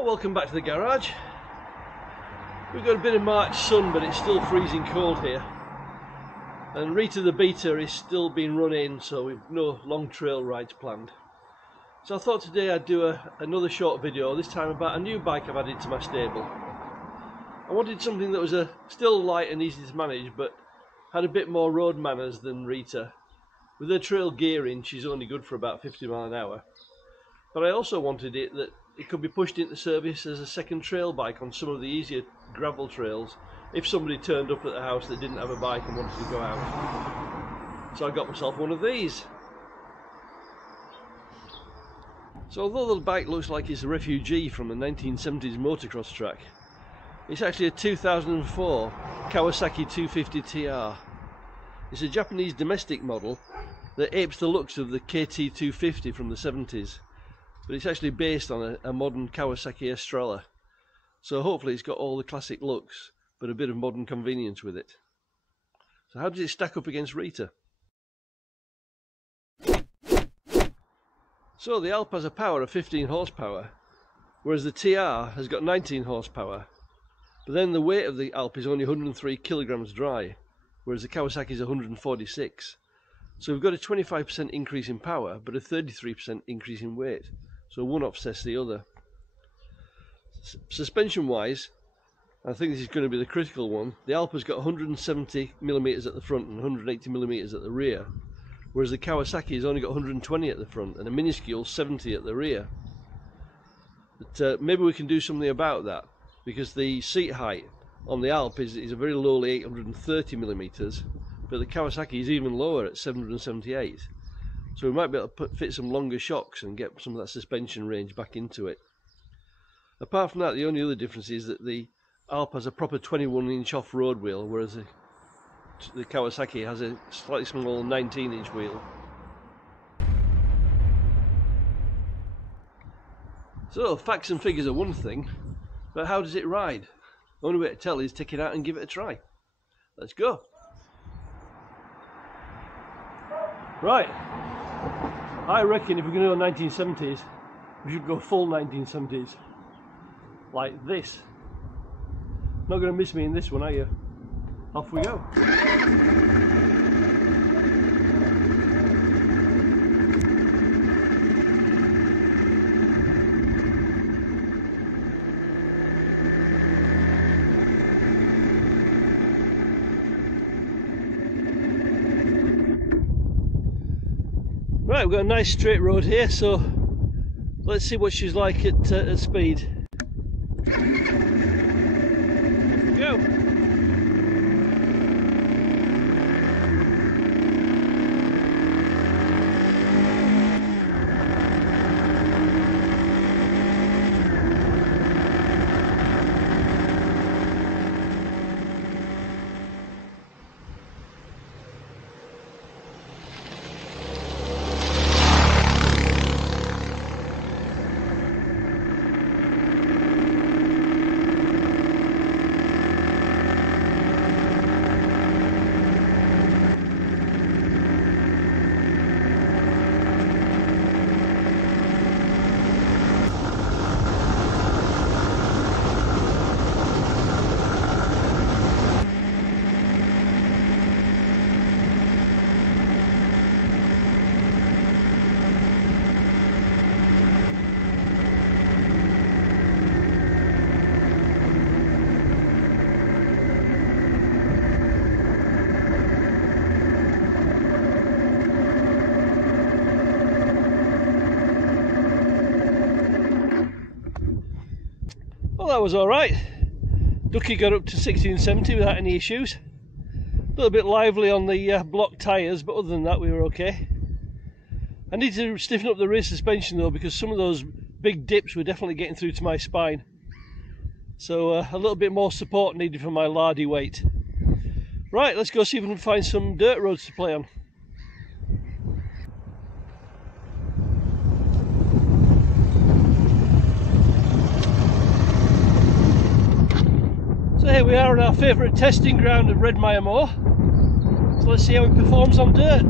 Well, welcome back to the garage. We've got a bit of March sun, but it's still freezing cold here. And Rita the Beta is still being run in, so we've no long trail rides planned. So I thought today I'd do another short video, this time about a new bike I've added to my stable. I wanted something that was still light and easy to manage, but had a bit more road manners than Rita. With her trail gearing, she's only good for about 50 miles an hour. But I also wanted it that it could be pushed into service as a second trail bike on some of the easier gravel trails if somebody turned up at the house that didn't have a bike and wanted to go out. So I got myself one of these. So although the bike looks like it's a refugee from a 1970s motocross track, it's actually a 2004 Kawasaki 250 TR. It's a Japanese domestic model that apes the looks of the KT 250 from the 70s. But it's actually based on a modern Kawasaki Estrella. So hopefully it's got all the classic looks, but a bit of modern convenience with it. So how does it stack up against Rita? So the Alp has a power of 15 horsepower, whereas the TR has got 19 horsepower. But then the weight of the Alp is only 103 kilograms dry, whereas the Kawasaki is 146. So we've got a 25% increase in power, but a 33% increase in weight. So one offsets the other. Suspension wise, I think this is going to be the critical one. The Alp has got 170mm at the front and 180mm at the rear, whereas the Kawasaki has only got 120 at the front and a minuscule 70 at the rear. But maybe we can do something about that, because the seat height on the Alp is a very lowly 830mm, but the Kawasaki is even lower at 778. So we might be able to fit some longer shocks and get some of that suspension range back into it. Apart from that, the only other difference is that the Alp has a proper 21-inch off-road wheel, whereas the Kawasaki has a slightly smaller 19-inch wheel. So facts and figures are one thing, but how does it ride? The only way to tell is take it out and give it a try. Let's go. Right. I reckon if we're going to go 1970s, we should go full 1970s. Like this. Not going to miss me in this one, are you? Off we go. Right, we've got a nice straight road here, so let's see what she's like at speed. Off we go. Well, that was alright. Ducky got up to 1670 without any issues. A little bit lively on the block tyres, but other than that we were okay. I need to stiffen up the rear suspension though, because some of those big dips were definitely getting through to my spine. So a little bit more support needed for my lardy weight. Right, let's go see if we can find some dirt roads to play on. So here we are on our favourite testing ground of Redmire Moor. So let's see how it performs on dirt.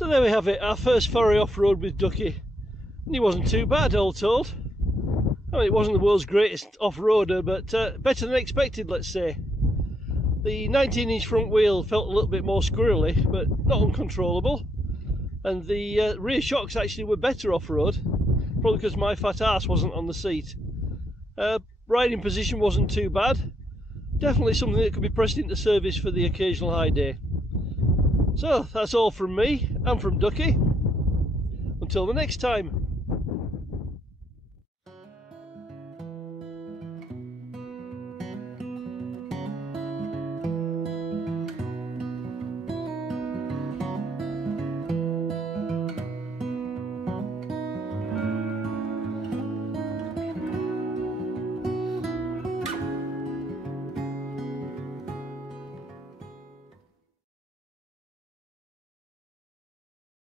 So there we have it, our first foray off-road with Ducky. And he wasn't too bad, all told. I mean, it wasn't the world's greatest off-roader, but better than expected, let's say. The 19-inch front wheel felt a little bit more squirrely, but not uncontrollable. And the rear shocks actually were better off-road, probably because my fat ass wasn't on the seat. Riding position wasn't too bad. Definitely something that could be pressed into service for the occasional high day. So that's all from me and from Ducky. Until the next time.